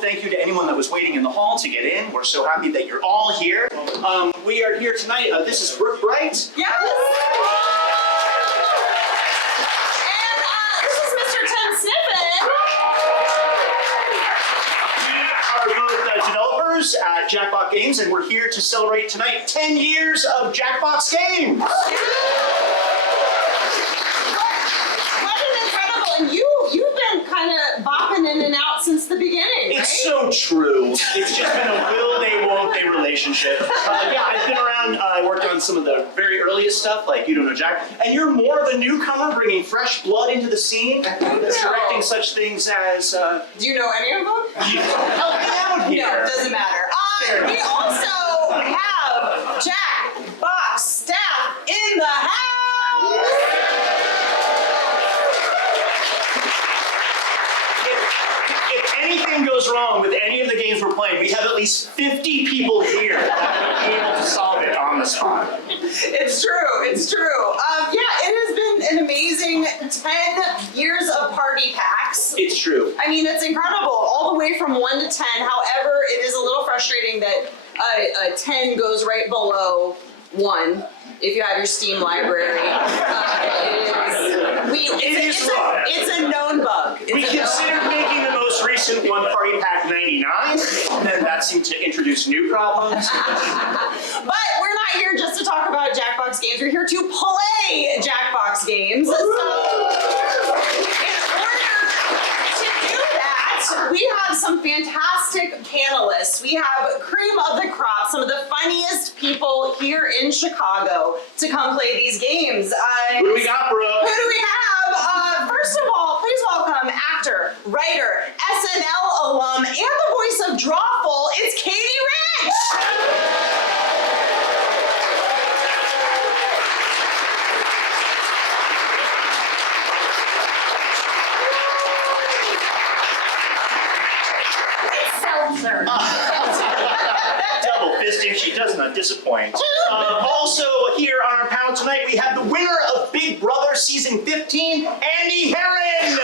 thank you to anyone that was waiting in the hall to get in. We're so happy that you're all here. We are here tonight. This is Brooke Breit. Yes! And this is Mr. Sniffen. We are both developers at Jackbox Games, and we're here to celebrate tonight 10 years of Jackbox Games. You've been kind of bopping in and out since the beginning, right? It's so true. It's just been a will they, won't they relationship. Yeah, I've been around, I worked on some of the very earliest stuff, like You Don't Know Jack, and you're more of a newcomer bringing fresh blood into the scene, directing such things as... Do you know any of them? Help me out here. No, it doesn't matter. We also have Jackbox staff in the house! Anything goes wrong with any of the games we're playing, we have at least 50 people here that will be able to solve it on the spot. It's true, it's true. Yeah, it has been an amazing 10 years of party packs. It's true. I mean, it's incredible, all the way from 1 to 10. However, it is a little frustrating that a 10 goes right below 1 if you have your Steam library. It's a known bug. We considered making the most recent one Party Pack 99, then that seemed to introduce new problems. But we're not here just to talk about Jackbox games, we're here to play Jackbox games. So, in order to do that, we have some fantastic panelists. We have cream of the crop, some of the funniest people here in Chicago to come play these games. Who do we got, Brooke? Who do we have? First of all, please welcome actor, writer, SNL alum, and the voice of Drawful, it's Katie Rich! Seltzer. Double fisting, she does not disappoint. Also here on our panel tonight, we have the winner of Big Brother Season 15, Arnie Herren.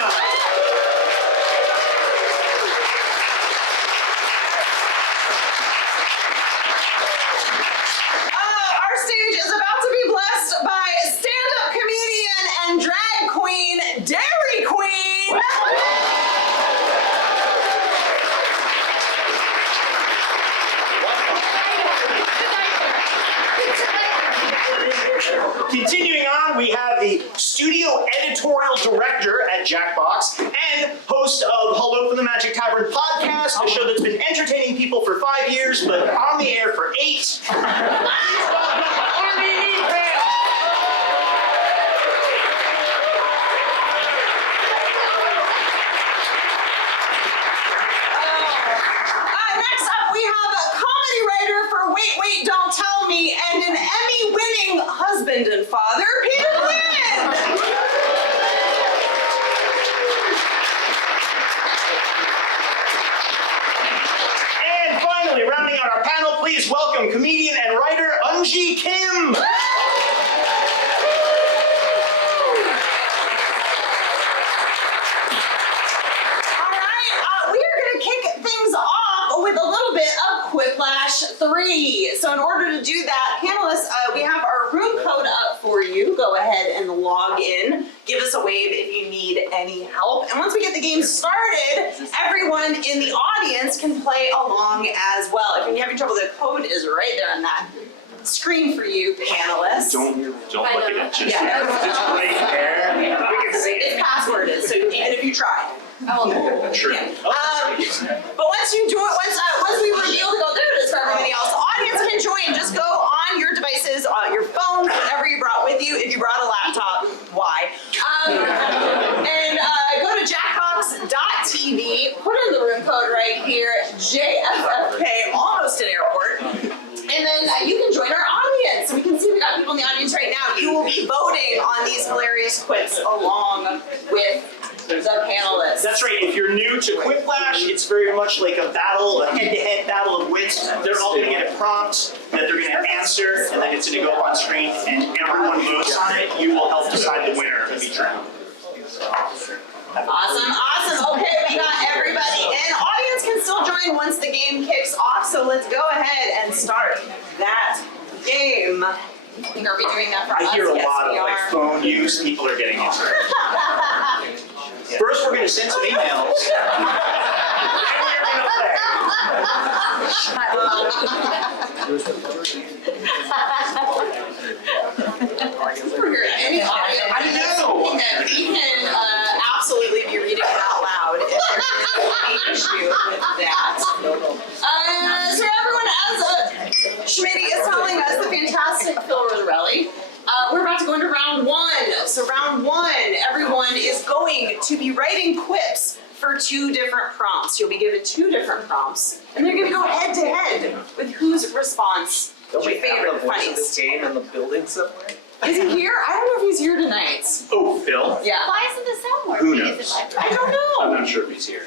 Our stage is about to be blessed by stand-up comedian and drag queen, Derry Queen. Continuing on, we have the studio editorial director at Jackbox and host of Hello from the Magic Tavern podcast, a show that's been entertaining people for 5 years, but on the air for 8. Arnie Niekamp! Next up, we have a comedy writer for Wait, Wait, Don't Tell Me and an Emmy-winning husband and father, Peter Gwinn. And finally, rounding out our panel, please welcome comedian and writer Eunji Kim. With a little bit of Quiplash 3. So in order to do that, panelists, we have our room code up for you. Go ahead and log in. Give us a wave if you need any help. And once we get the game started, everyone in the audience can play along as well. If you're having trouble, the code is right there on that screen for you, panelists. Don't look at it. Just right there. We can see it. It's passworded, so even if you try. True. Yeah. But once you do it, once we reveal the code, there it is for everybody else. The audience can join. Just go on your devices, on your phone, whatever you brought with you. If you brought a laptop, why? And go to jackbox.tv. Put in the room code right here, JFFK, almost an airport. And then you can join our audience. We can see we got people in the audience right now. You will be voting on these hilarious quips along with the panelists. That's right. If you're new to Quiplash, it's very much like a battle, a head-to-head battle of wits. They're all going to get a prompt that they're going to answer, and then it's going to go up on screen, and everyone votes on it. You will help decide the winner of each round. Awesome. Okay, we got everybody in. Audience can still join join once the game kicks off, so let's go ahead and start that game. Are we doing that for us? I hear a Yes, lot we of like are. phone use. People are getting into it. First, we're going to send some emails. Any audio I know. that we can absolutely be reading it out loud if there's any issue with that. So everyone, as Schmitty is telling us, the fantastic Phil Rosarelli, we're about to go into round one. So round one, everyone is going to be writing quips for 2 different prompts. You'll be given 2 different prompts, and they're going to go head to head with whose response is your favorite, the funniest. Game in the building somewhere? Is he here? I don't know if he's here tonight. Oh, Phil? Yeah. Why isn't the sound working? Who Is knows? it like I don't I'm know. not sure if he's here.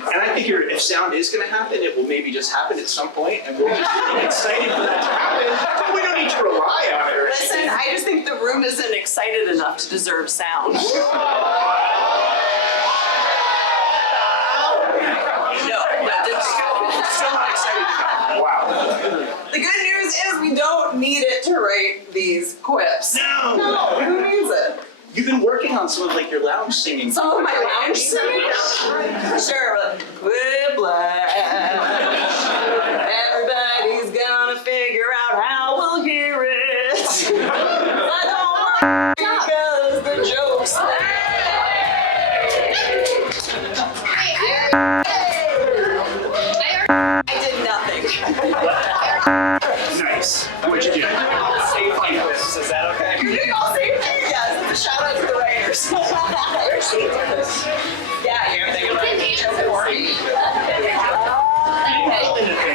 And I figure if sound is going to happen, it will maybe just happen at some point, and we'll just be excited for that to happen. But we don't need to rely on it. Listen, I just think the room isn't excited enough to deserve sound. No, Still not excited enough. Wow. the good news is we don't need it to write these quips. No. No, who needs it? You've been working on some of like your lounge singing. Some of my lounge singing? Sure, but whiplash. Everybody's gonna figure out how we'll hear it. I don't worry because the joke's I did nothing. Nice. What'd you do? Safe quips, is that okay? You're doing all same thing? Yes, it's a shout out to the writers. Yeah, you're thinking about Anything.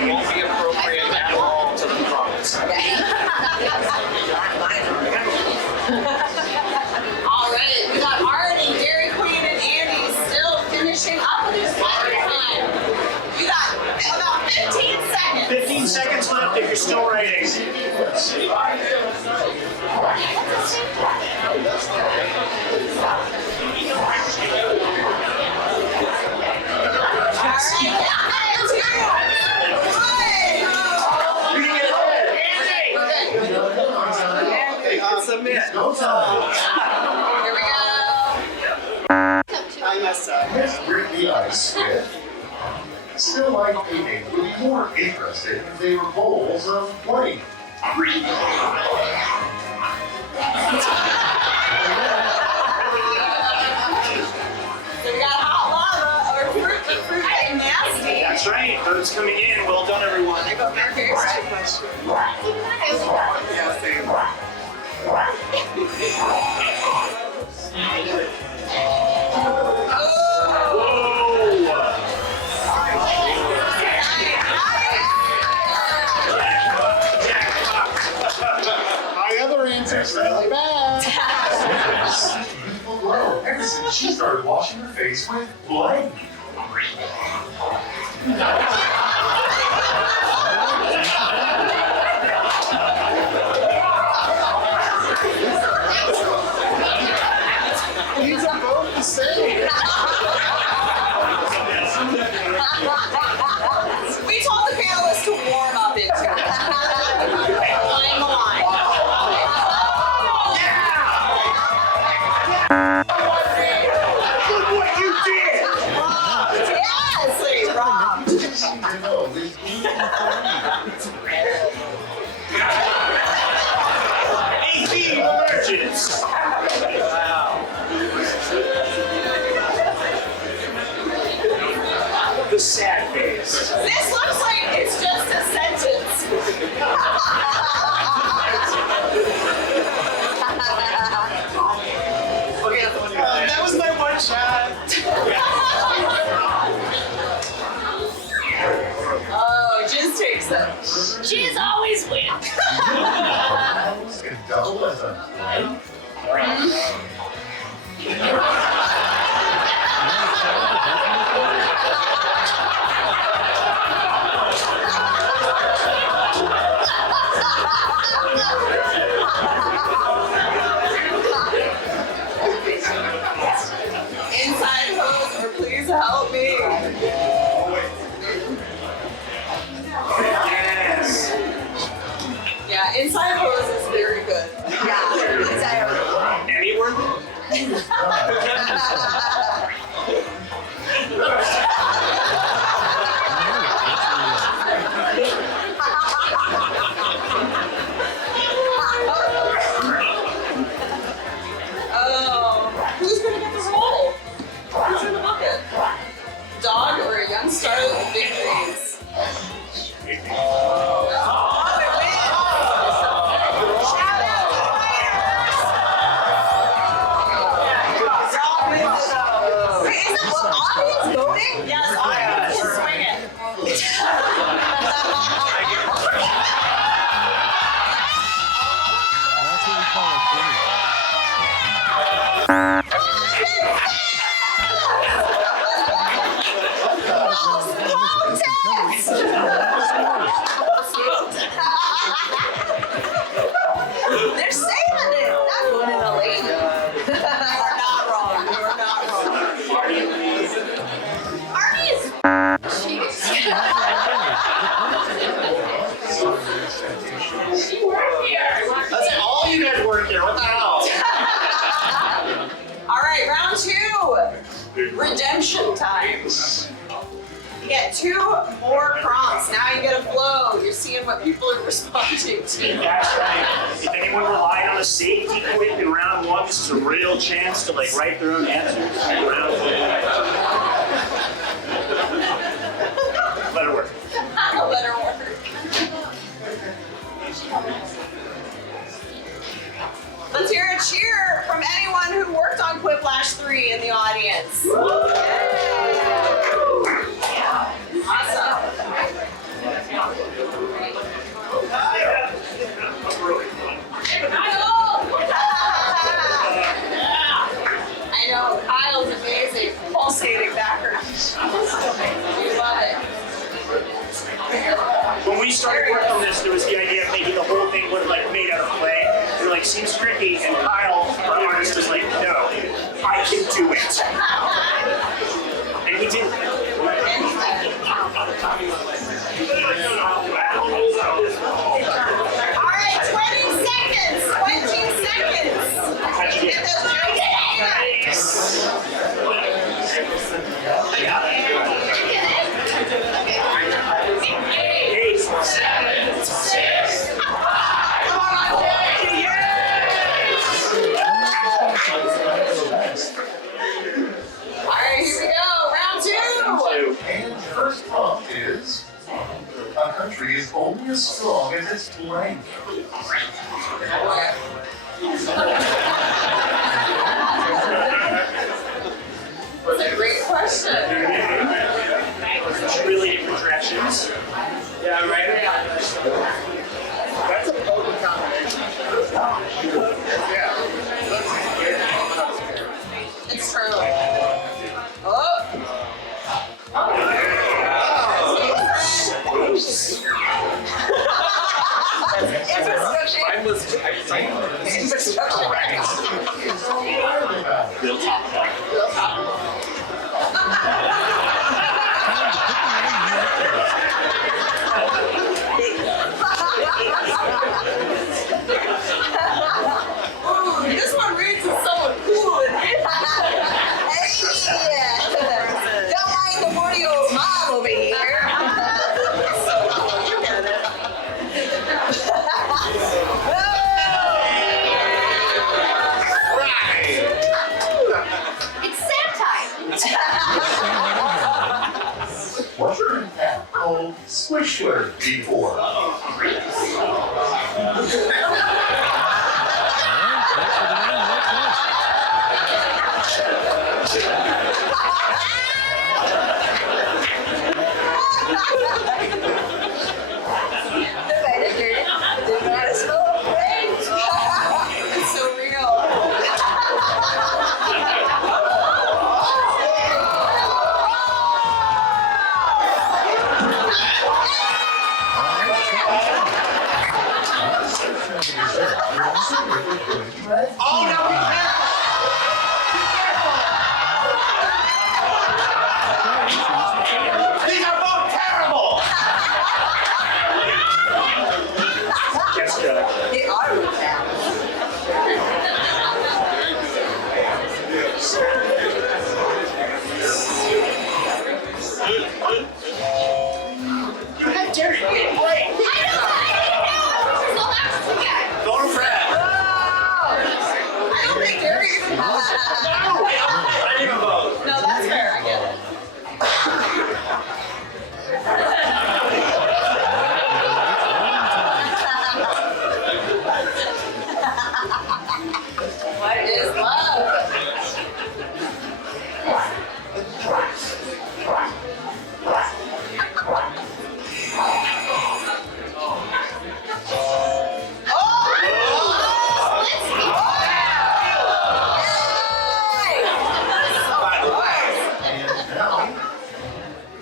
Won't be appropriate at all to the prompts. All right, we got Arnie, Derry Queen, and Andy still finishing up with this time. You got about 15 seconds. 15 seconds left if you're still writing. You can get ahead. Submit. Here we go. I messed up. Let's break the ice with still life eating would be more interested if they were bowls of plain. So we got hot lava or fruit and nasty. That's right. Votes coming in. Well done, everyone. There go Mary Carey's question. Whoa! My other answer's really bad. Beautiful glow. Ever since she started washing her face with blood. These are both the same. We told the panelists to warm up into it. Line the line. Look what you did! Yes, Rob. AV emerges! The sad face. This looks like it's just a sentence. That was my one shot. Oh, Jizz takes it. She's always win. Can double as a plate. Inside hose, or please help me. Oh, who's gonna get the role? Who's in the bucket? Dog or a young starlet with big dreams? Oh, it wins! Shout out to the dog wins the show. Wait, is the audience voting? Yes, audience can swing it. That's what we call a guinea. They're saving it. Not going in a lady. You're not wrong. You're not wrong. Arnie is. That's it. All you guys work here. What the hell? All right, round two. Redemption time. You get 2 more prompts. Now you get a flow. You're seeing what people are responding to. That's right. If anyone relied on a safety quick in round 1, this is a real chance to like write their own answers. Let it work. Let her work. Let's hear a cheer from anyone who worked on Quiplash 3 in the audience. Awesome. I know, Kyle's amazing. Pulsating backwards. We love it. When we started working on this, there was the idea of making the whole thing look like made out of clay. We were like, seems tricky, and Kyle, our artist, was like, no, I can do it. And he did. All right, 20 seconds. 20 seconds. Get those jokes I got it. 8, 7, 6, 5. All right, here we go. Round 2. And first prompt is, a country is only as strong as its blank. That's a great question. Really different directions. Yeah, right? That's a potent combination. It's true. Oh. Infrastructure. I was Infrastructure. We'll talk about it. Ooh, this one reads as someone cool. Hey, don't mind the 40-year-old mom over here. It's Sam time. What's your app called Squishler before? It's so real. Oh, no, we can't. you both. No, that's fair. I get it. What is love?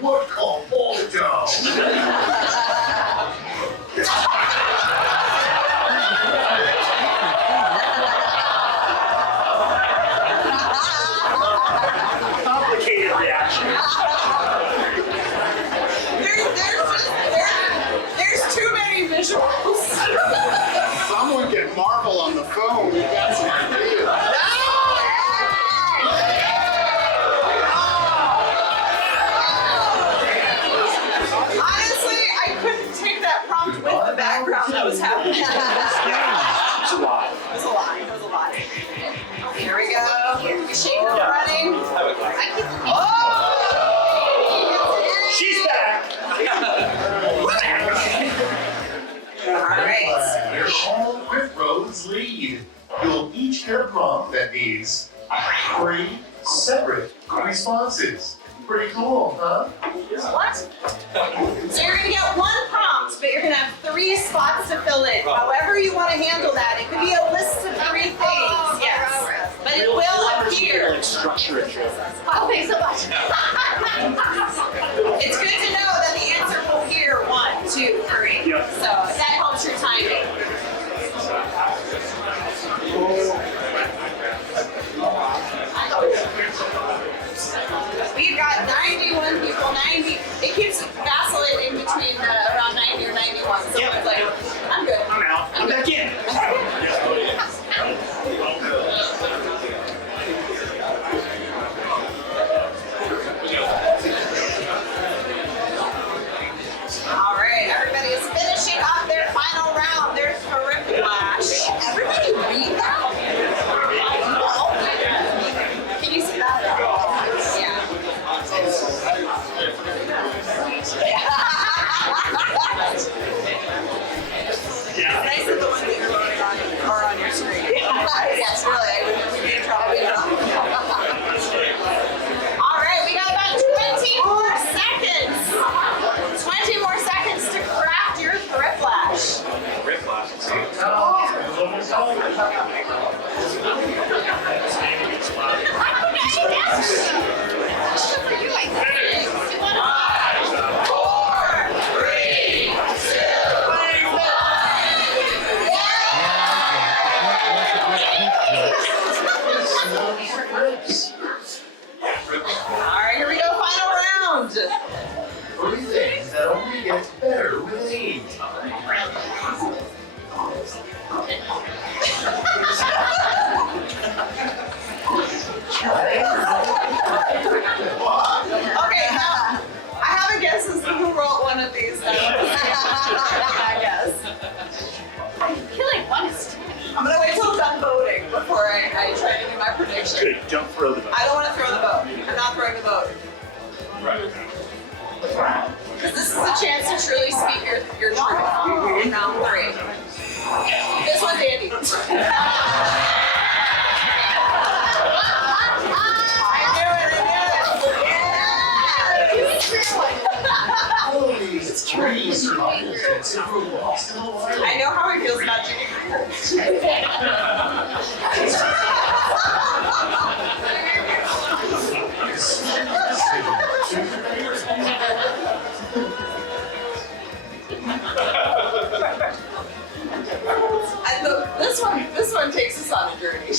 What called Baldo? Complicated reaction. There's too many visuals. Someone can marvel on the phone. You got some ideas. Honestly, I couldn't take that prompt with the background that was happening. It's a lot. It was a lot. It was a lot. Here we go. You shaking and running. Oh! She's back. All right. They're all with Rose lead. You'll each get a prompt that needs 3 separate responses. Pretty cool, huh? What? So you're gonna get 1 prompt, but you're gonna have 3 spots to fill in. However you want to handle that. It could be a list of 3 things. Yes. But it will appear. Like structure it. Oh, thanks so much. It's good to know that the answer will appear 1, 2, 3. Yep. So that helps your timing. We've got 91 people, 90. It keeps vacillating between around 90 or 91. So Yep. it's like, I'm good. I'm out. I'm back in. All right, everybody is finishing up their final round. Their terrific flash. Everybody read that? Can you see that? Yeah. Yeah. Nice that the ones that you're voting on are on your screen. Yes, really. I would be in trouble. All right, we got about 20 more seconds. 20 more seconds to craft your thrift flash. All right, here we go. Final round. 3 things that only get better with age. Okay, now I have a guess as to who wrote one of these. I guess. I feel like 1 is too many. I'm gonna wait till it's done voting before I try to do my prediction. Good. Don't throw the vote. I don't want to throw the vote. I'm not throwing the vote. Because this is a chance to truly speak your truth. Round 3. This one's Andy. It's 3 survivors and several lost in the wild. I know how he feels about Jimmy. And this one takes us on a journey.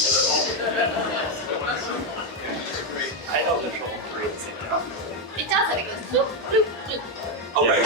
I hope it's all 3 at the same time. It does it. It goes bloop, bloop, bloop. Oh, right.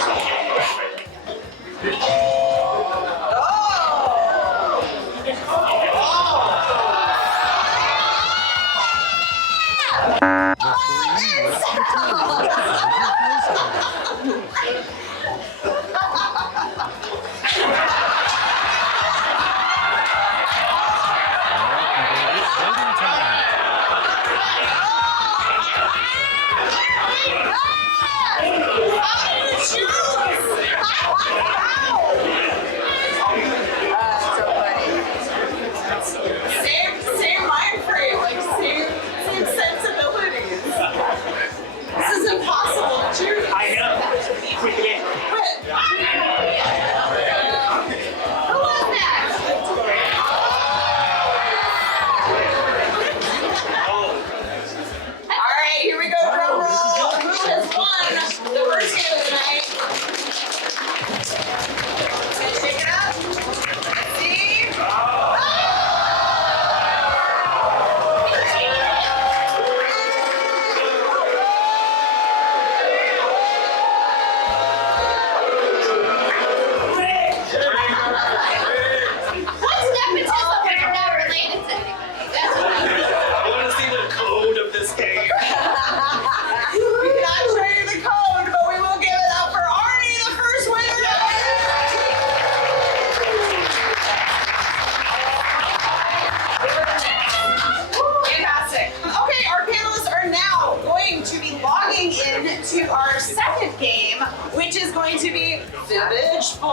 Fibbage 4.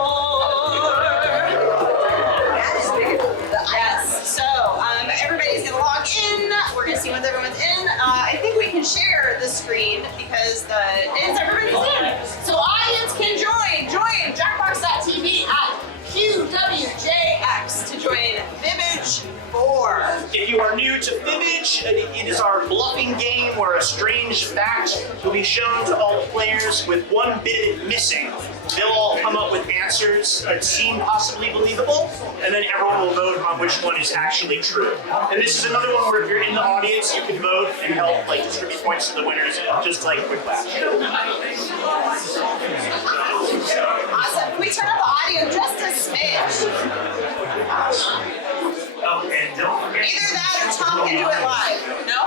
Yes. So everybody's gonna log in. We're gonna see once everyone's in. I think we can share the screen because everybody's in. So audience can join. Join Jackbox.tv at QWJX to join Fibbage 4. If you are new to Fibbage, it is our bluffing game where a strange fact will be shown to all the players with one bit of it missing. They'll all come up with answers that seem possibly believable, and then everyone will vote on which one is actually true. And this is another one where if you're in the audience, you can vote and help distribute points to the winners, just like Quick Flash. Awesome. Can we turn up the audio just a smidge? Oh, and don't forget. Either that or Tom can do it live. No?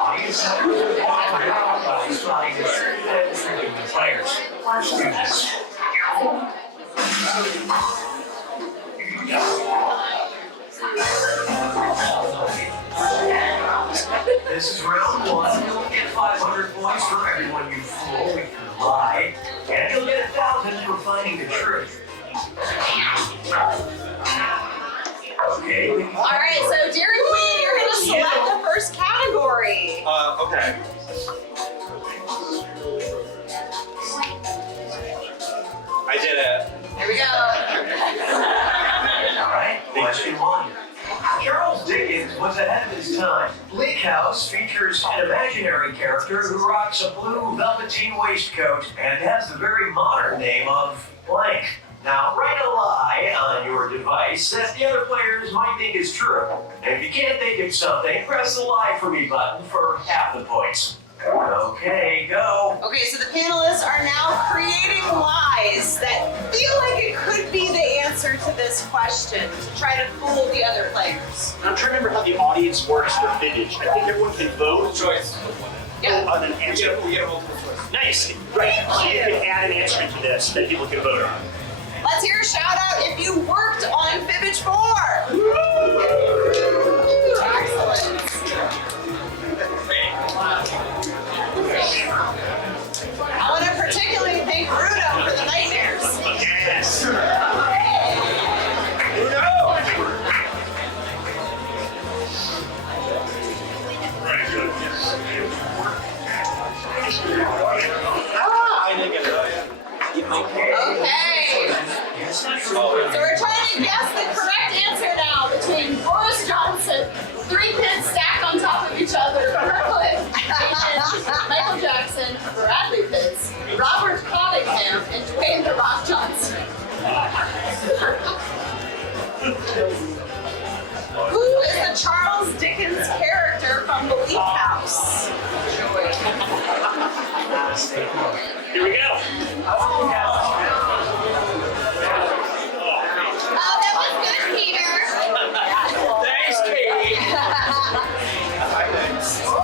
This is round one. You'll get 500 points for everyone you fool if you lie, and you'll get 1,000 for finding the truth. Okay. All right, so Derry Queen, you're going to select the first category. Okay. I did it. Here we go. All right, question one. Charles Dickens was ahead of his time. Bleak House features an imaginary character who rocks a blue velveteen waistcoat and has the very modern name of blank. Now, write a lie on your device that the other players might think is true. And if you can't think of something, press the lie for me button for half the points. Okay, go. Okay, so the panelists are now creating lies that feel like it could be the answer to this question to try to fool the other players. I'm trying to remember how the audience works for Fibbage. I think everyone can vote Choice. Yeah. on an answer. We get a multiple choice. Nice. Right. So you can add an answer into this that people can vote on. Let's hear a shout out if you worked on Fibbage 4. Excellent. I want to particularly thank Rudo for the nightmares. Yes. I didn't get it. Okay. So we're trying to guess the correct answer now between Boris Johnson, 3 pins stacked on top of each other, Brooklyn, Michael Jackson, Bradley Pitts, Robert Cottingham, and Dwayne The Rock Johnson. Who is the Charles Dickens character from Bleak House? Here we go. Oh, that was good, Peter. Thanks, Katie. I did too.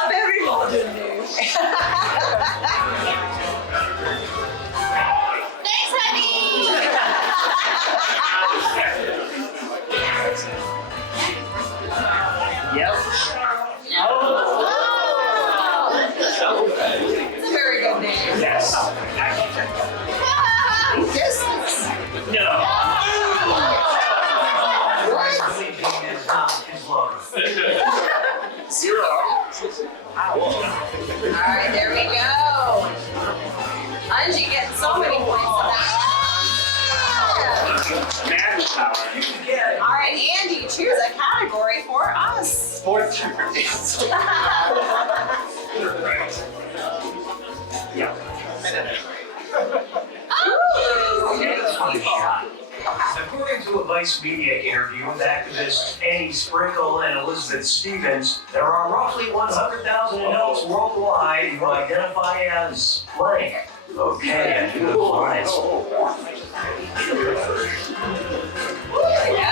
A very modern name. Thanks, honey. Yep. It's a very good name. Yes. Distance. No. Zero. Alright, there we go. Eunji getting so many points on that. Man power. Alright, Andy, choose a category for us. Fourth choice. Right. Yeah. According to a Vice Media interview with activists Annie Sprinkle and Elizabeth Stevens, there are roughly 100,000 adults worldwide who identify as blank. Okay, and who applies? There we go.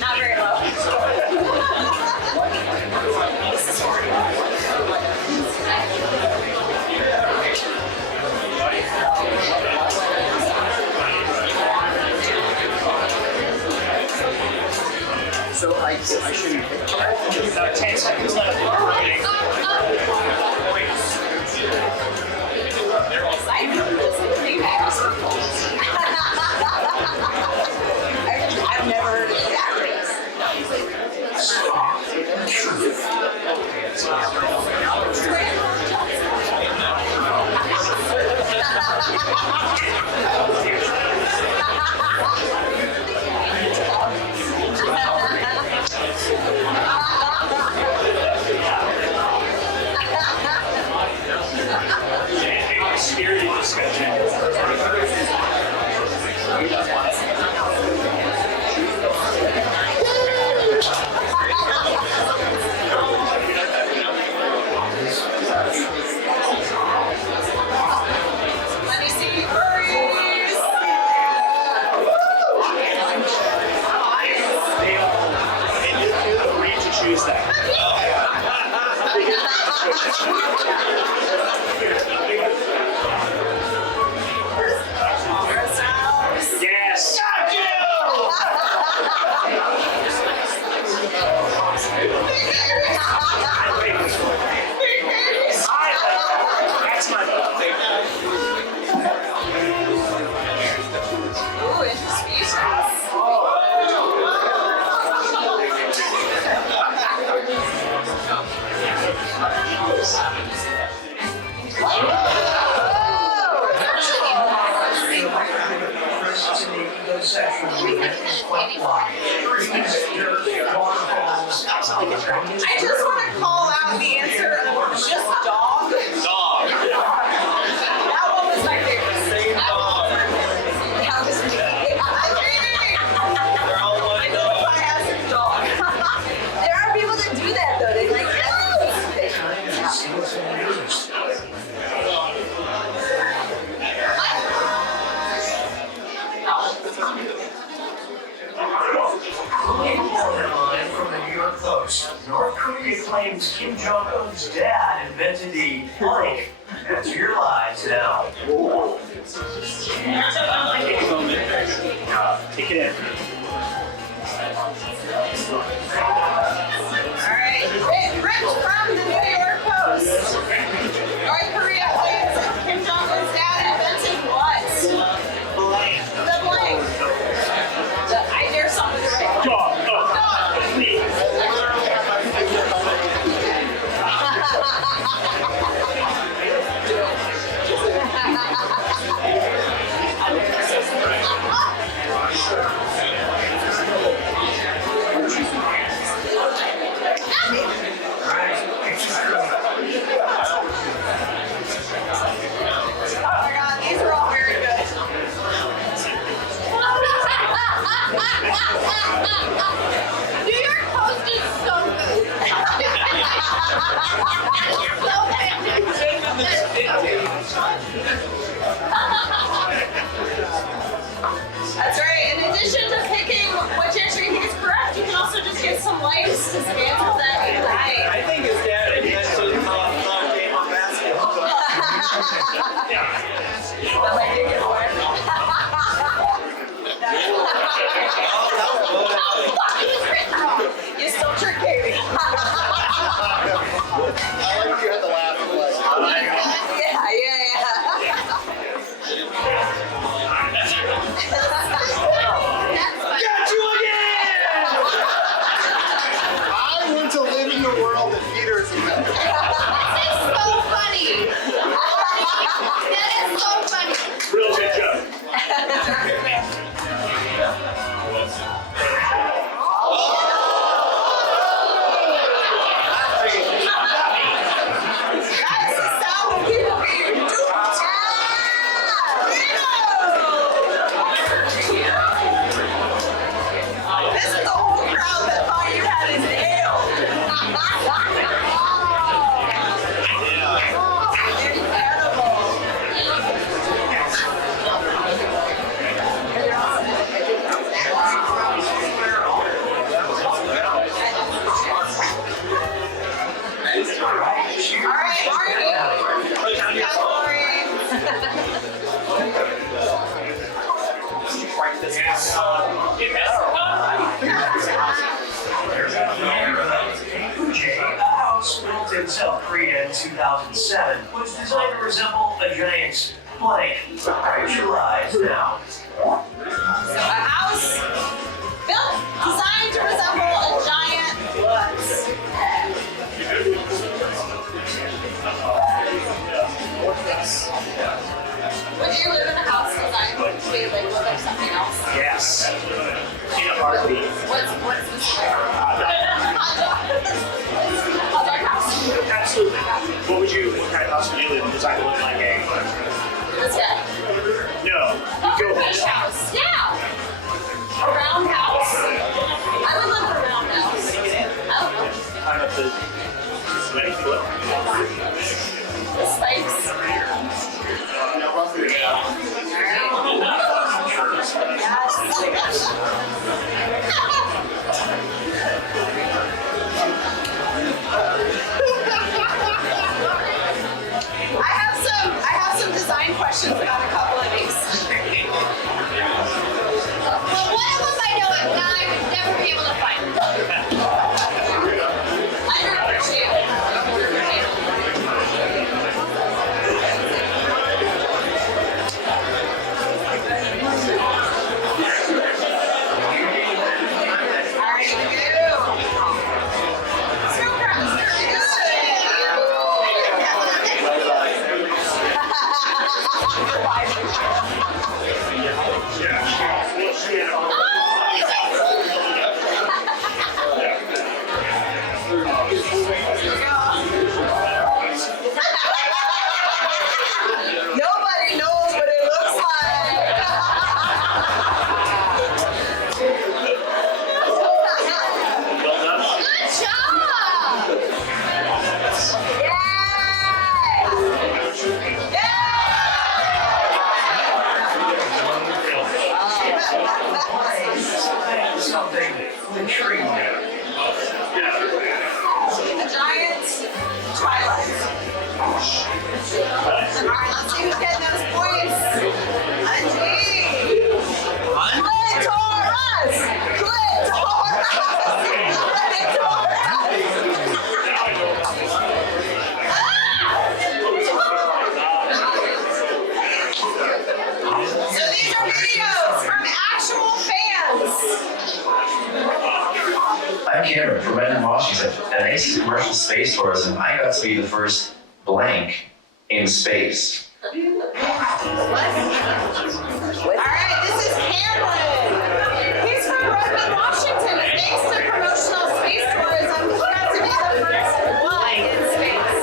Not very low. I shouldn't. About 10 seconds left. Waiting. I've never heard of that race. Spirited discussion. Let me see furries. They agreed to choose that. Yes. Got That's my vote. Ooh, interspecies. I just want to call out the answer of just dog. Dog. That one was my favorite. Same dog. That was me. I identify as a dog. There are people that do that though. They like Headline from the New York Post. North Korea claims Kim Jong-un's dad invented the blank. Answer your lies now. Take it in. Alright, ripped from the New York Post. North Korea claims that Kim Jong-un's dad invented what? Blank. The blank. I dare someone to write. Dog. Oh, please. Oh my god, these are all very good. New York Post is so good. That's right. In addition to picking which answer you think is correct, you can also just get some likes to stand for that you're right. I think his dad invented game of basketball. That might make it work. You still trick Katie. I like you had the laugh of like, Yeah. Got you again! I want to live in the world that Peter is South Korea in 2007 was designed to resemble a giant's blank. Visualize now. So a house built, designed to resemble a giant what? Would you live in a house designed to be like look like something else? Yes. In a heartbeat. What's this like? Hot dog house? Absolutely. What kind of house would you live in? Design to look like a... This guy. No. A beach house. Yeah. A round house. I would live in a round house. I don't know. Kind of the... 20 foot. The spikes. Yeah, roughly. I have some design questions about a couple of these. Well, one of them I know it, that I would never be able to find. Nobody knows what it looks like. Good job! Something intriguing. A giant twilight. All right, let's see who's getting those points. Eunji. Clitoris. So these are videos from actual fans. I'm Cameron from Redmond, Washington, and thanks to commercial space tourism, I got to be the first blank in space. All right, this is Herren. He's from Redmond, Washington, and thanks to promotional space tourism, he got to be the first one in space.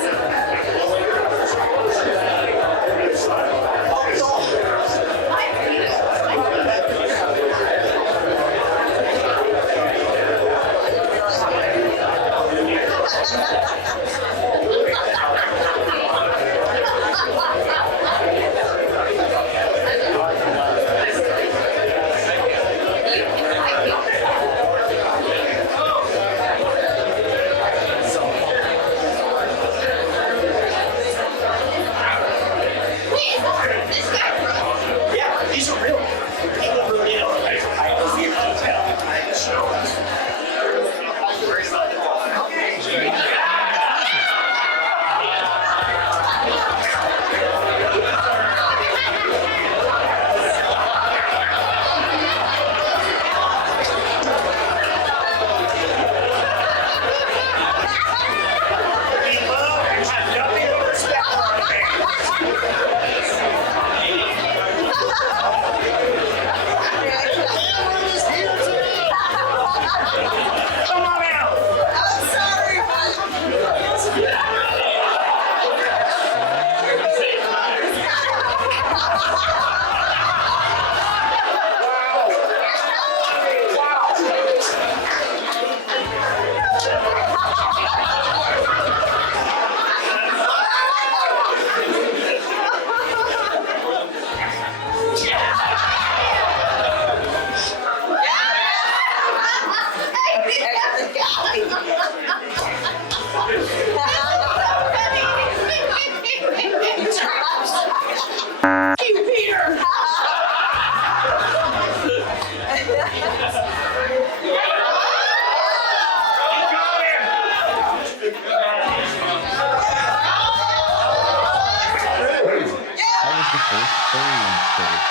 30-inch tape.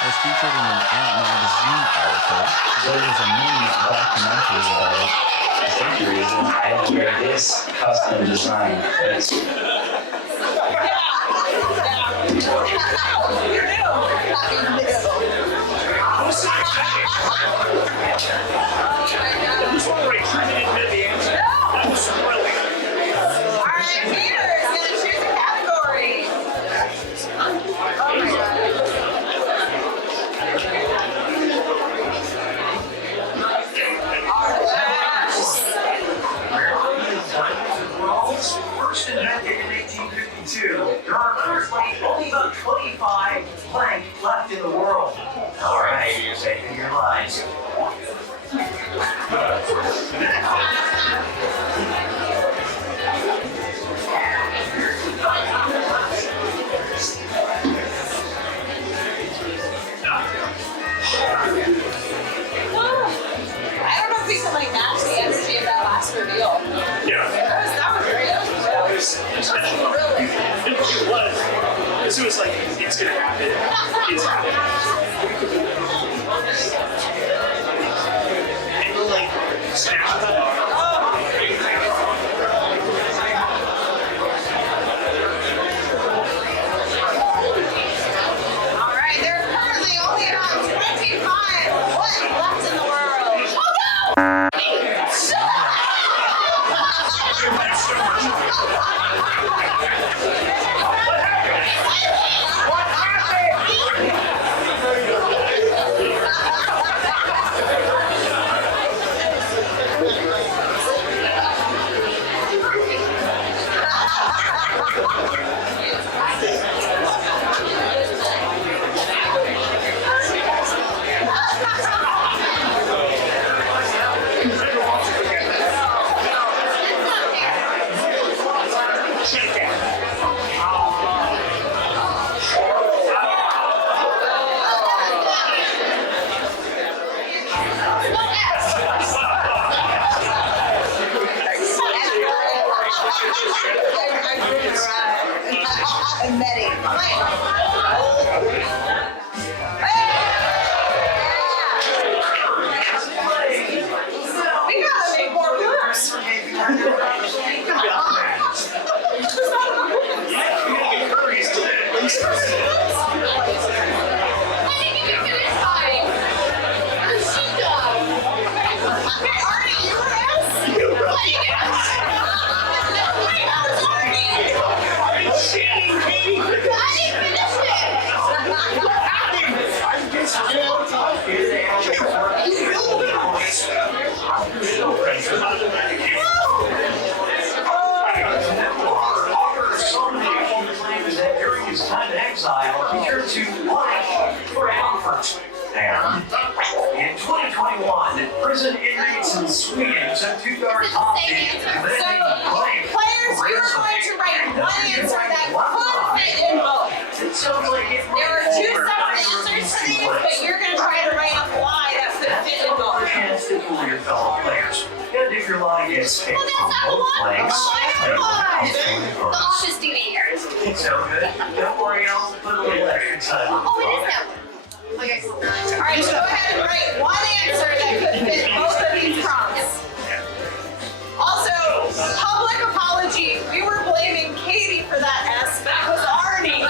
As featured in an Ant magazine article, there was a mini documentary about it. The century is in I wear this custom design. That's This one right, sure they didn't admit the answer. That was thrilling. All right, Peter is going to choose a category. Oh my God. First invented in 1852, there are currently only about 25 blank left in the world. All right, saving your lives. I don't know if we can like match the energy of that last reveal. Yeah. That was great. That was thrilling. It was. Because it was like, it's going to happen. It's happening. And we're like, snap it up. All right, there are currently only about 25 left in the world. Oh no! I'm Betty. We gotta make more bloops. Arnie, you were During his time in exile, he turned to life for comfort. And in 2021, prison inmates in Sweden sent two guards off So, players, you are going to write one answer that could fit in both. It sounds like it There are two separate answers to these, but you're going to try to write a lie that could fit in both. chance to fool your fellow players. And if your lie gets picked Well, that's not from both one. blanks, Why not? The office TV here. so good. Don't worry, I'll put a little extra time on the Oh, it is clock. that one. Okay. All right, so go ahead and write one answer that could fit both of these prompts. Also, public apology. We were blaming Katie for that S, but it was Arnie.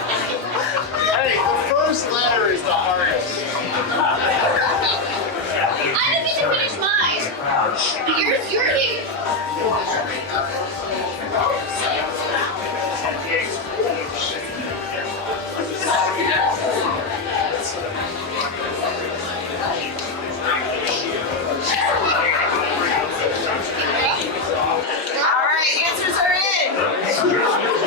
Hey, the first letter is the hardest. I didn't get to finish mine. You're an idiot. All right, answers are in.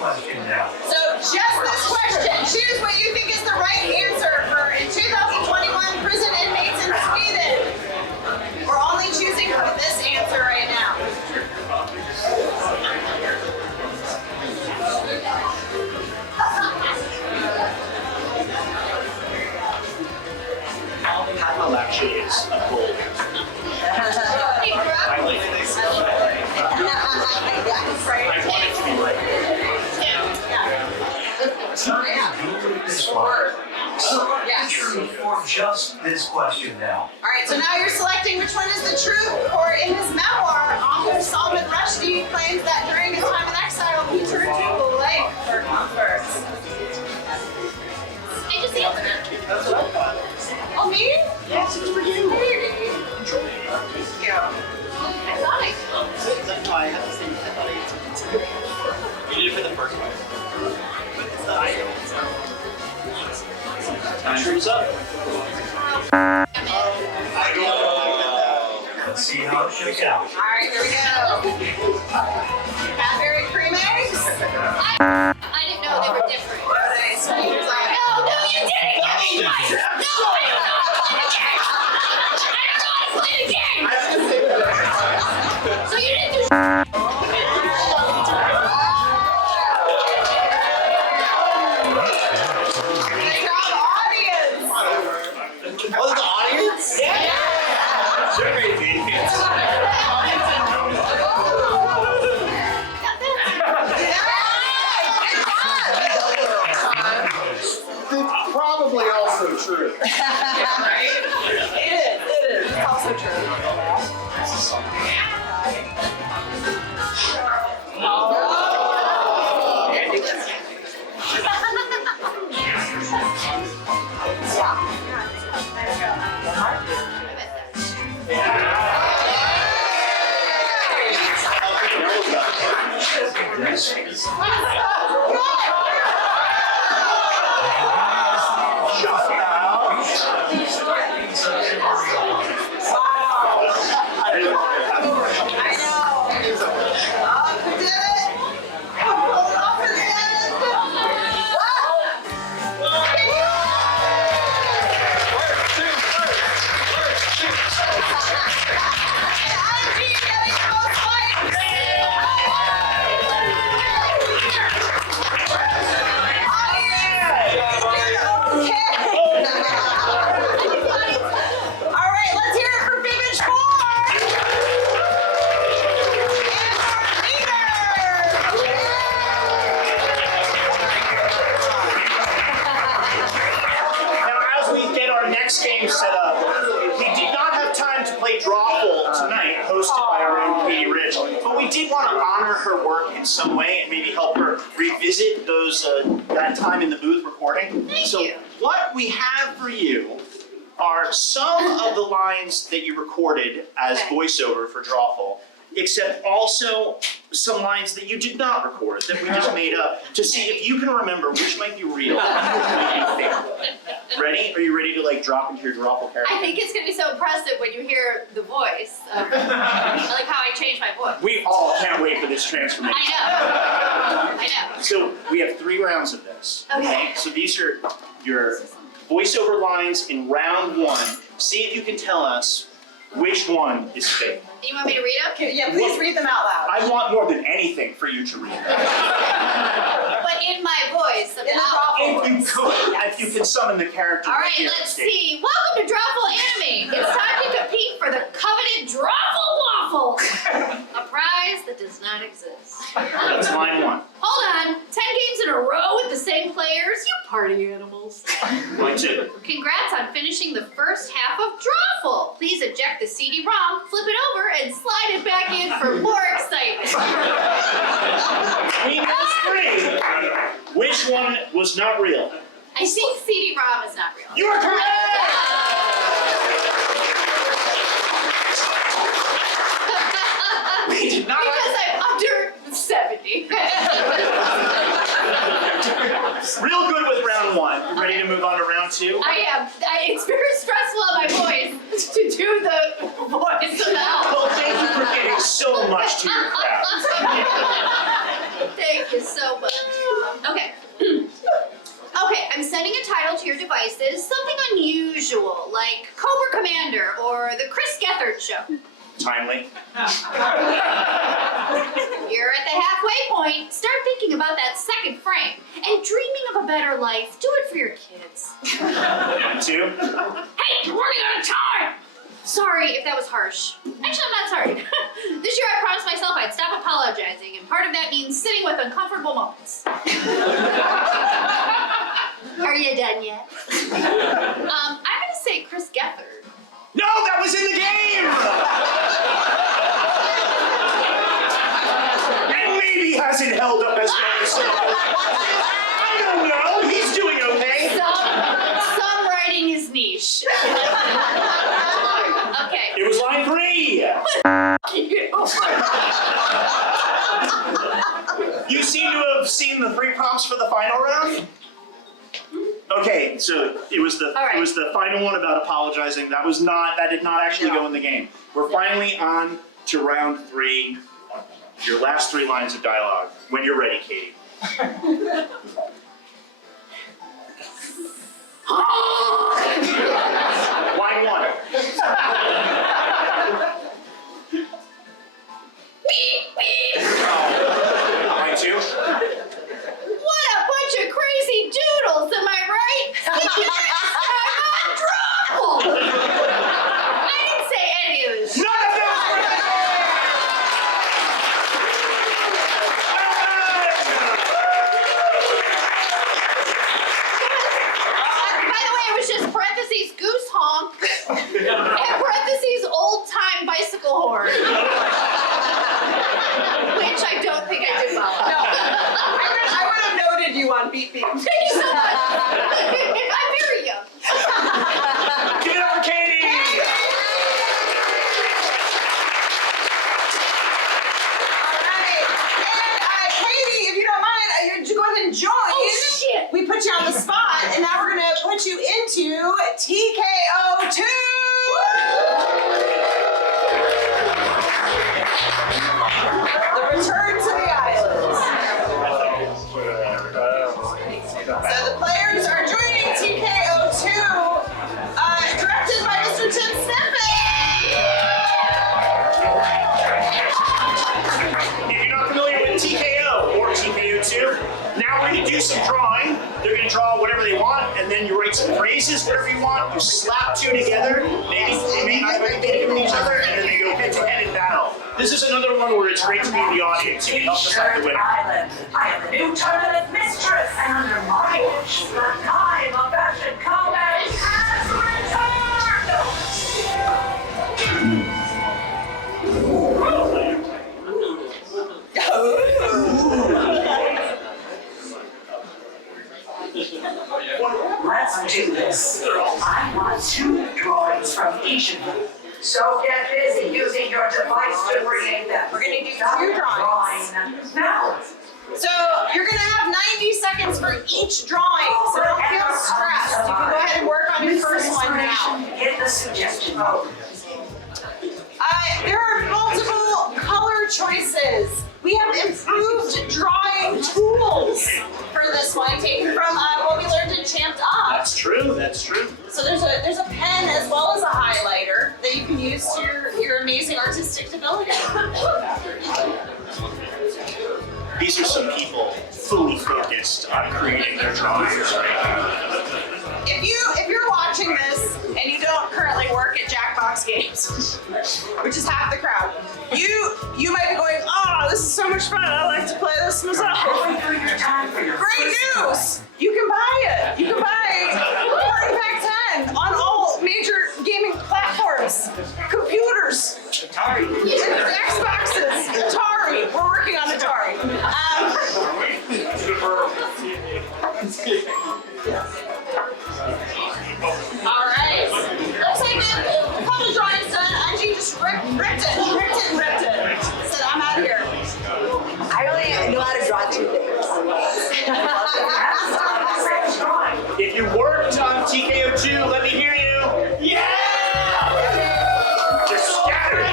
So just this question, choose what you think is the right answer for in 2021 prison inmates in Sweden. We're only choosing for this answer right now. Right? I want it to be right. This one. So, Yes. picture for just this question now. All right, so now you're selecting which one is the truth, or in his memoir, author Salman Rushdie claims that during his time in exile, he turned to the lake for comfort. I just answered it. That's what I thought. Oh, me? Yes, it's for you. Thank you. I thought I could. That's why I had the same. I thought I answered it too. You did it for the first one. But it's the item. Time's up. Let's see how it shakes out. All right, here we go. Cadbury cream eggs. I didn't know they were different. Nice. He was like, No, you didn't get me! No, I don't know how to play the game! I don't know how to play the game! So you didn't do Good job, audience. Oh, the audience? Yeah. Survey meetings. It's probably also true. Right? It is. It's also true. I know. Who did it? Who pulled off at the end? Eunji getting the most points. All right, let's hear it for Big Inch 4. And our leader. Now, as we get our next game set up, we did not have time to play Drawful tonight, hosted by our own Katie Rich, but we did want to honor her work in some way and maybe help her revisit that time in the booth recording. So what we have for you are some of the lines that you recorded as voiceover for Drawful, except also some lines that you did not record, that we just made up, to see if you can remember which might be real and which might be fake. Ready? Are you ready to like drop into your Drawful character? I think it's gonna be so impressive when you hear the voice. Like how I changed my voice. We all can't wait for this transformation. I know. So we have 3 rounds of this. Okay. So these are your voiceover lines in round 1. See if you can tell us which one is fake. You want me to read them? Yeah, please read them out loud. I want more than anything for you to read. But in my voice. In the Drawful If you voice. could, if you can summon the character. All right, here on let's stage. see. Welcome to Drawful Anime. It's time to compete for the coveted Drawful Waffle, a prize that does not exist. That's line 1. Hold on. 10 games in a row with the same players. You party animals. Line 2. Congrats on finishing the first half of Drawful. Please eject the CD-ROM, flip it over, and slide it back in for more excitement. Between those 3, which one was not real? I think CD-ROM is not real. You are correct! We did not. Because I'm under 70. Real good with round 1. You ready to move on to round 2? I am. It's very stressful on my voice to do the voice of Al. Well, thank you for giving so much to your crowd. Thank you so much. Okay. Okay, I'm sending a title to your devices, something unusual, like Cobra Commander or The Chris Gethard Show. Timely. You're at the halfway point. Start thinking about that second frame and dreaming of a better life. Do it for your kids. 2. Hey, we're running out of time! Sorry if that was harsh. Actually, I'm not sorry. This year I promised myself I'd stop apologizing, and part of that means sitting with uncomfortable moments. Are you done yet? I'm gonna say Chris Gethard. No, that was in the game! And maybe hasn't held up as well as I don't know. He's doing okay. Some writing is niche. Okay. It was line 3. You seem to have seen the 3 prompts for the final round? Okay, so it was the right. it was the final one about apologizing. That did not actually go in the game. We're finally on to round 3. Your last 3 lines of dialogue. When you're ready, Katie. Line 1. Line 2. What a bunch of crazy doodles, am I right? I'm on trouble. I didn't say any of this. None of them! By the way, it was just parentheses goose honk and parentheses old time bicycle horn. Which I don't think I did well. No. I would have noted you on beep beep. Thank you so much. I'm very young. Give it up for Katie! Alright. And Katie, if you don't mind, you go ahead and join. Oh, shit. We put you on the spot, and now we're gonna put you into TKO 2! The return to the islands. So the players are joining TKO 2, directed by Mr. Tim Sniffen. If you're not familiar with TKO or TKO 2, now we're going to do some drawing. They're going to draw whatever they want, and then you write some phrases, whatever you want. You slap 2 together, maybe either with each other, and then they go head-to-head in battle. This is another one where it's great to be in the audience. You can help decide the winner. Island. I am the new tournament mistress, and under my watch, the time of fashion combat has returned. Let's do this. I want 2 drawings from each of you. So get busy using your device to create them. We're gonna do 2 Stop drawings. drawing now. So you're gonna have 90 seconds for each drawing, so don't feel stressed. You can go ahead and work on your first one now. Get the suggestion vote. There are multiple color choices. We have improved drawing tools for this one, taken from what we learned in Champed Up. That's true, that's true. So there's a pen as well as a highlighter that you can use to your amazing artistic ability. These are some people fully focused on creating their drawings right now. If you're watching this and you don't currently work at Jackbox Games, which is half the crowd, you might be going, oh, this is so much fun. I like to play this myself. Great news! You can buy it. You can buy Party Pack 10 on all major gaming platforms, computers, Xboxes, Atari. We're working on Atari. All right. Looks like a couple drawings done. Eunji just ripped it. Said, I'm out of here. I only know how to draw 2 things. If you worked on TKO 2, let me hear you. Yeah! They're scattered.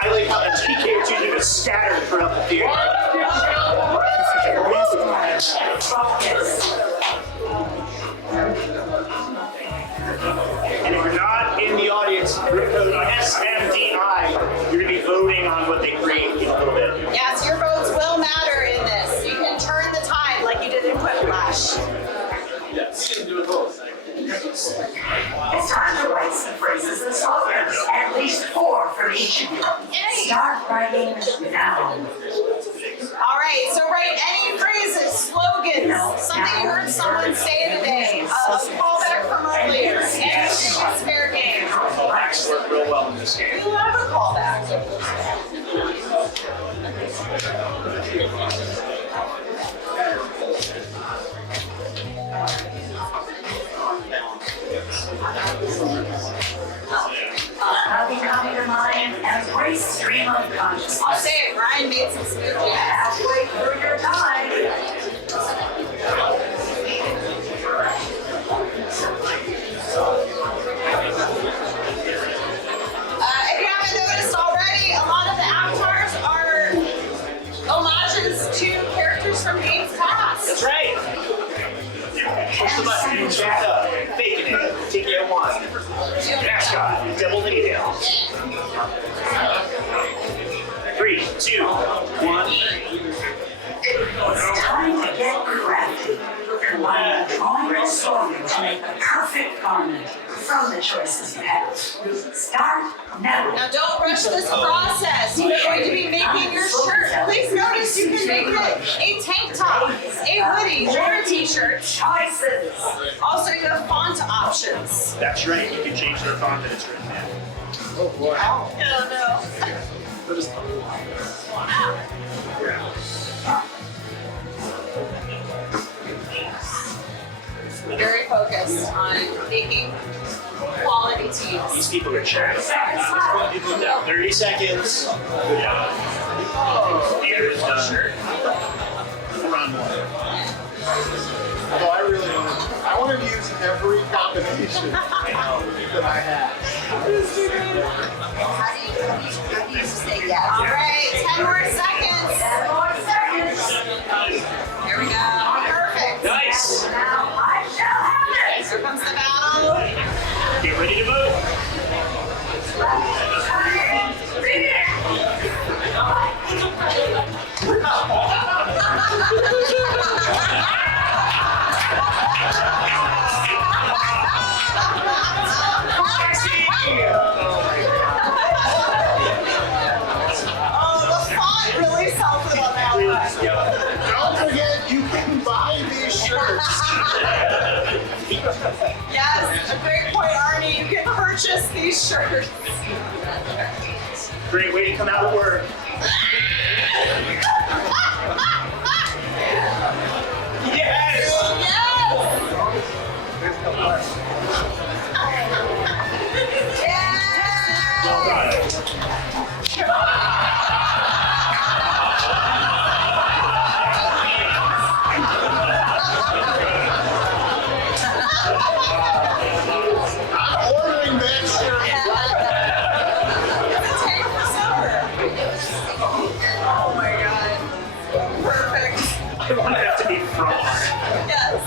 I like how the TKO 2 is scattered throughout the field. And if you're not in the audience, group code SMDI, you're going to be voting on what they create in a little bit. Yes, your votes will matter in this. You can turn the tide like you did in Quiplash. It's time to write some phrases and slogans. At least 4 for for each of you. Start writing now. All right, so write any phrases, slogans, something you heard someone say today, a callback from earlier, anything is fair game. Callbacks work real well in this game. We love a callback. Having come to mind as a great stream of consciousness. I'll say it, Ryan made some smooth jams. Halfway through your time. If you haven't noticed already, a lot of the avatars are homages to characters from games past. That's right. Push the button, you jack up, bacon it, Tiki at one. Mascot, double detail. 3, 2, 1. It's time to get crafty. Combine drawing and story to make the perfect garment from the choices you have. Start now. Now don't rush this process. You're going to be making your shirt. Please notice you can make it a tank top, a hoodie, or a t-shirt. Choices. Also, you have font options. That's right, you can change the font that it's written in. Oh boy. Oh no. Very focused on making quality teams. These people are chatting. 30 seconds. Good job. Here is done. Round one. Although I really don't. I want to use every combination that I have. How do you say yes? All right, 10 more seconds. 10 more seconds. Here we go. Perfect. Nice. Now I shall have it. Here comes the battle. Get ready to vote. Oh, the font really sells it on that one. Don't forget, you can buy these shirts. Yes, a great point, Arnie. You can purchase these shirts. Great way to come out of work. Yes! Well done. I'm ordering that shirt. Take for supper. Oh my god. Perfect. I want it to be front. Yes.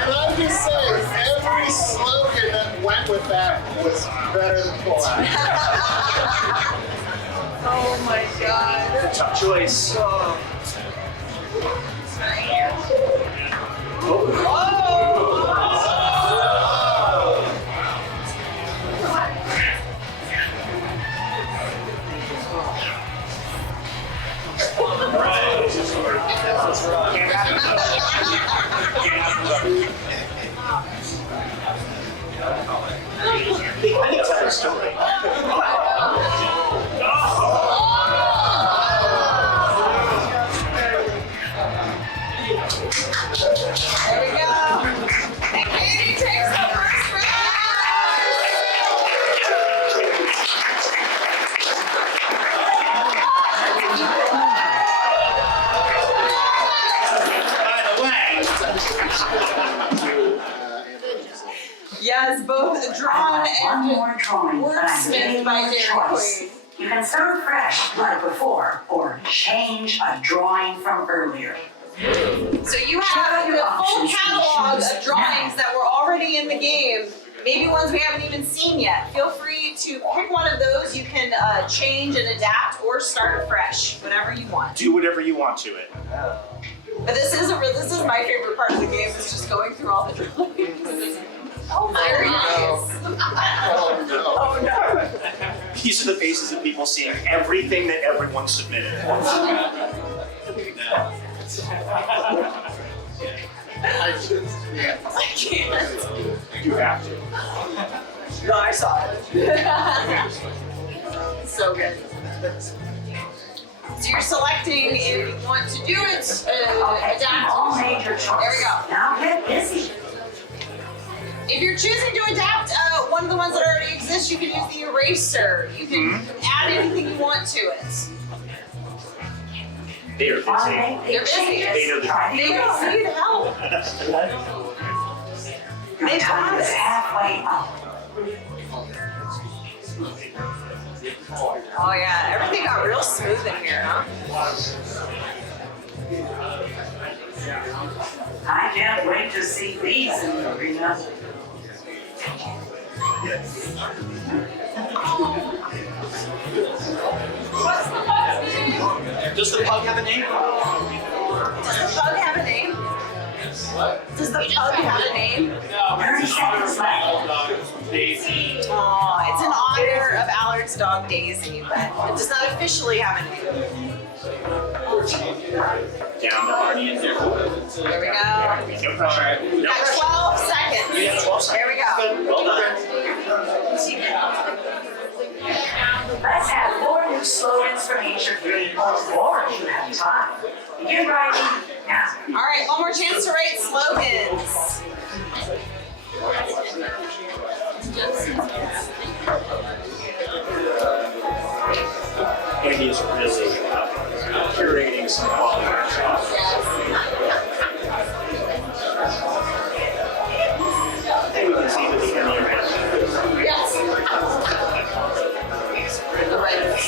And I'm just saying, every slogan that went with that was better than Fallout. Oh my god. Tough choice. I think it's a story. There we go. And Katie takes the first round. By the way, Yes, both drawn One and more drawing, but I'm wordsmithed giving by you a Derry choice. Queen. You You can start fresh like before or change a drawing from earlier. So you have the full catalog of drawings that were already in the game, maybe ones we haven't even seen yet. Feel free to pick one of those. You can change and adapt or start fresh, whatever you want. Do whatever you want to it. But this is my favorite part of the game, is just going through all the drawings. Oh, very nice. Oh no. These are the faces of people seeing everything that everyone submitted. I just can't. I can't. You have to. No, I saw it. So good. So you're selecting if you want to do it, adapt. All major choices. There we go. Now get busy. If you're choosing to adapt one of the ones that already exist, you can use the eraser. You can add anything you want to it. They are busy. They're busy. They know the They don't need help. Your time is halfway up. Oh yeah, everything got real smooth in here, huh? I can't wait to see these in the arena. What's the pug's name? Does the pug have a name? Does the pug have a name? Does the pug have a name? 30 seconds left. Daisy. Oh, it's in honor of Allard's dog Daisy, but it does not officially have a name. Down to Arnie and Derry. There we go. No pressure. We No got pressure. 12 seconds. We got 12 seconds. There we go. Good. Well done. Let's have 4 new slogans from each of you, or more if you have time. Begin writing now. All right, one more chance to write slogans. Andy is really curating some quality stuff. And we can see the beginning of it. Yes. The writers.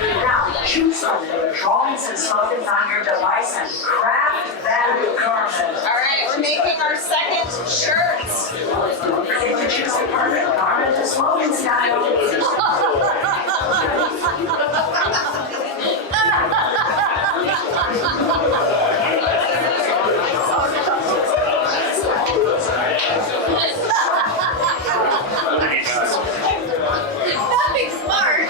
Now, choose from the drawings and slogans on your device and craft that garment. All right, we're making our second shirt. Don't forget to choose the perfect garment to slogan style. Nothing smart.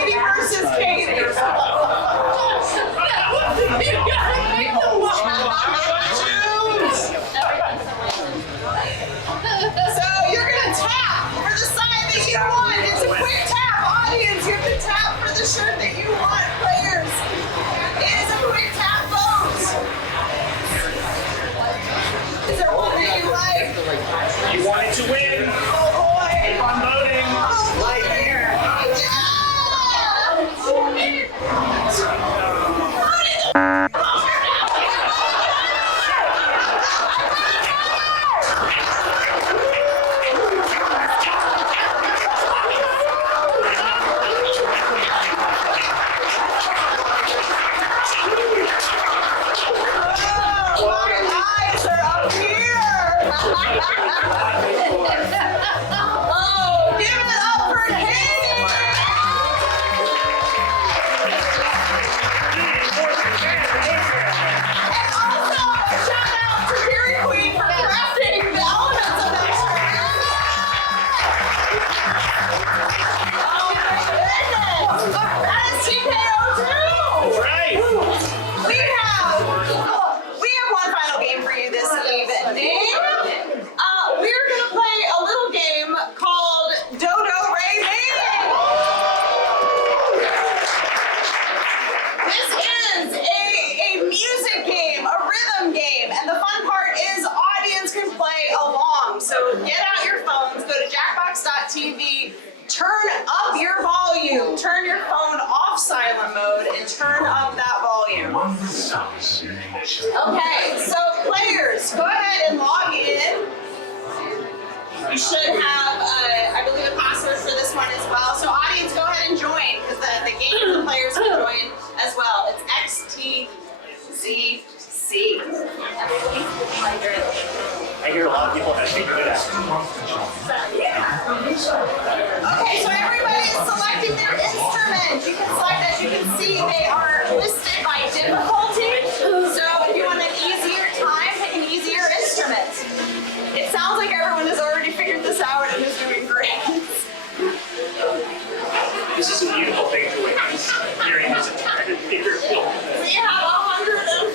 Katie versus Katie. So you're gonna tap for the side that you want. It's a quick tap, audience. You have to tap for the shirt that you want, players. It is a quick tap vote. Is there one that you like? You want it to win. Oh boy. Keep on voting. Oh boy. TV, turn up your volume, turn your phone off silent mode, and turn up that volume. Okay, so players, go ahead and log in. You should have, I believe, a password for this one as well. So audience, go ahead and join, because the game, the players can join as well. It's XTZC. I hear a lot of people have to be good at it. Okay, so everybody is selecting their instrument. You can select, as you can see, they are listed by difficulty. So if you want an easier time, pick an easier instrument. It sounds like everyone has already figured this out and is doing great. This is a beautiful thing to witness. Hearing this entire theater. We have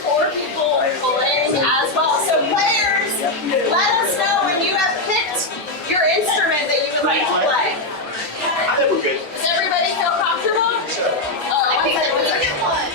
104 people playing as well. So players, let us know when you have picked your instrument that you would like to play. I think we're good. Does everybody feel comfortable? I think that was a good one.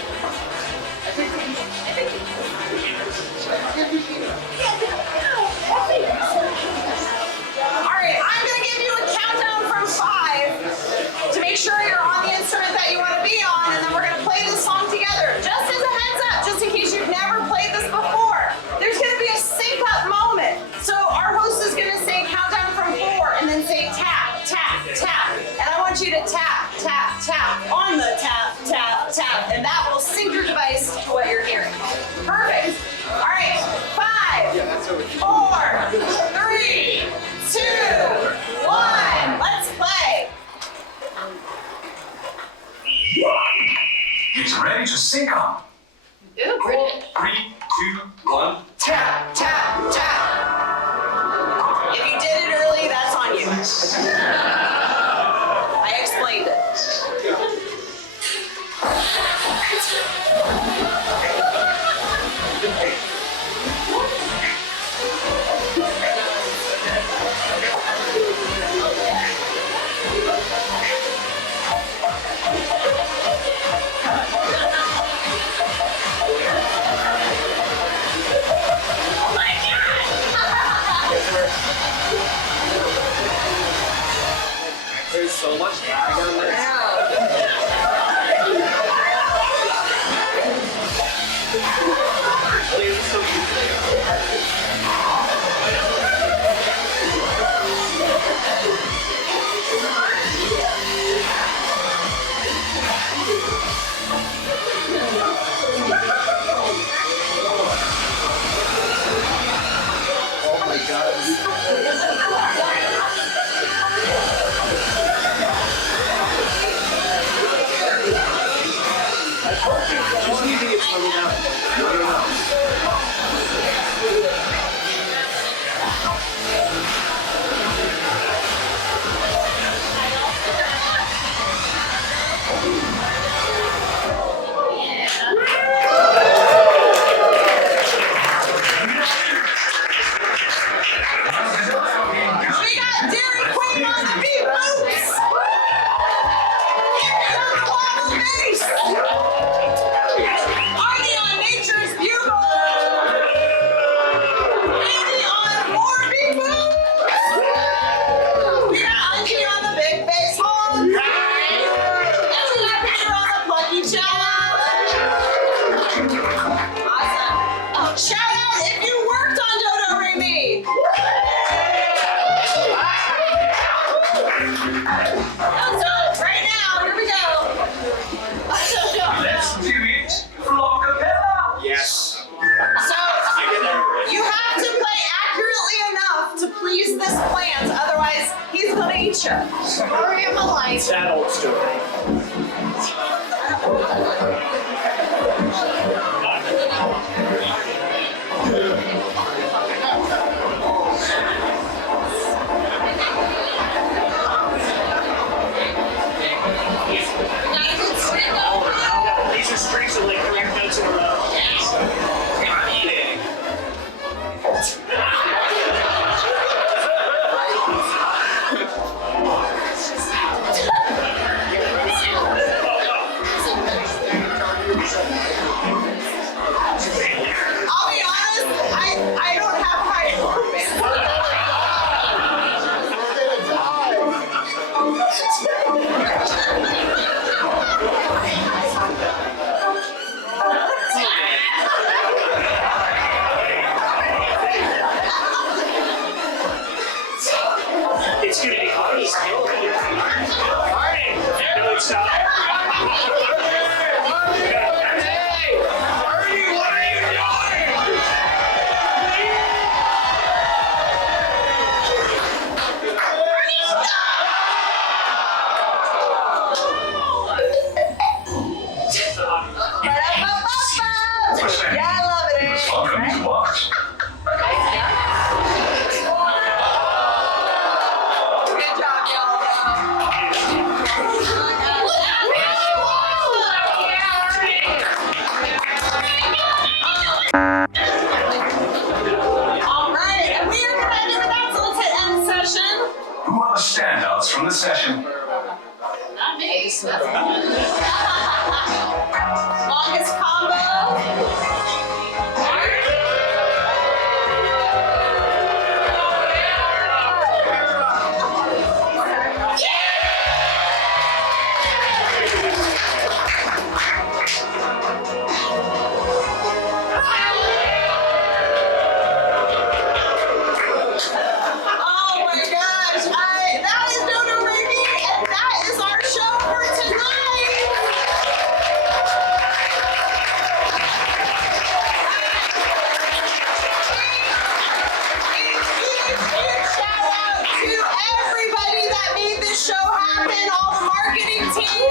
All right, I'm going to give you a countdown from 5 to make sure you're on the instrument that you want to be on, and then we're going to play this song together. Just as a heads up, just in case you've never played this before, there's going to be a sync up moment. So our host is going to say countdown from 4 and then say tap, tap, tap. And I want you to tap, tap, tap on the tap, tap, tap. And that will sync your device to what you're hearing. Perfect. All right, 5, 4, 3, 2, 1. Let's play. It's ready to sync up. Ooh, Breit. 3, 2, 1. Tap, tap, tap. If you did it early, that's on you. I explained it. There's so much lag on this. These are streaks of like 300 notes in a row. I'm eating. I'll be honest, I don't have high hopes. It's gonna be Arnie's kill. Arnie! No, it's not. Hey! Arnie, what are you doing? Yeah, I love it. Welcome to Mars. Good job, y'all. All right, and we are going to end it with that, so let's hit end session. Who are the standouts from the session? Not me. Longest combo. Oh my gosh, that is Dodo Ricky, and that is our show for tonight. Huge shout out to everybody that made this show happen, all the marketing team,